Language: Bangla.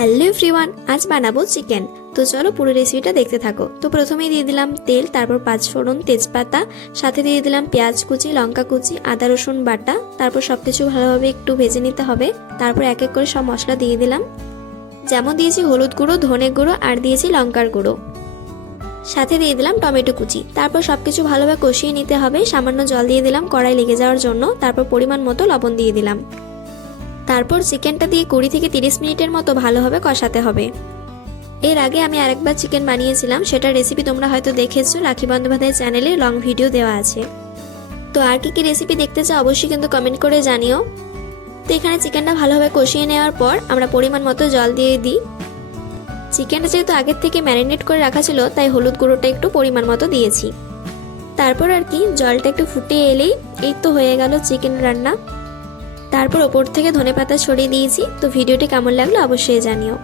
হ্যালো এভরিওয়ান, আজ বানাবো চিকেন। তো চলো পুরো রেসিপিটা দেখতে থাকো। তো প্রথমেই দিয়ে দিলাম তেল, তারপর পাঁচফোড়ন, তেজপাতা, সাথে দিয়ে দিলাম পেঁয়াজ কুচি, লঙ্কা কুচি, আদা রসুন বাটা। তারপর সবকিছু ভালোভাবে একটু ভেজে নিতে হবে। তারপর এক এক করে সব মশলা দিয়ে দিলাম, যেমন দিয়েছি হলুদ গুঁড়ো, ধনে গুঁড়ো আর দিয়েছি লঙ্কার গুঁড়ো। সাথে দিয়ে দিলাম টমেটো কুচি। তারপর সবকিছু ভালোভাবে কষিয়ে নিতে হবে। সামান্য জল দিয়ে দিলাম কড়াই লেগে যাওয়ার জন্য। তারপর পরিমাণ মতো লবণ দিয়ে দিলাম। তারপর চিকেনটা দিয়ে 20 থেকে 30 মিনিটের মতো ভালোভাবে কষাতে হবে। এর আগে আমি আরেকবার চিকেন বানিয়েছিলাম, সেটার রেসিপি তোমরা হয়তো দেখেছো, রাখি বন্দ্যোপাধ্যায় চ্যানেলে লং ভিডিও দেওয়া আছে। তো আর কি রেসিপি দেখতে চাও অবশ্যই কিন্তু কমেন্ট করে জানিও। তো এখানে চিকেনটা ভালোভাবে কষিয়ে নেওয়ার পর আমরা পরিমাণ মতো জল দিয়ে দিই। চিকেনটা যেহেতু আগের থেকে ম্যারিনেট করে রাখা ছিল, তাই হলুদ গুঁড়োটা একটু পরিমাণ মতো দিয়েছি। তারপর জলটা একটু ফুটে এলেই এই তো হয়ে গেল চিকেন রান্না। তারপর ওপর থেকে ধনেপাতা ছড়িয়ে দিয়েছি। তো ভিডিওটি কেমন লাগলো অবশ্যই জানিও।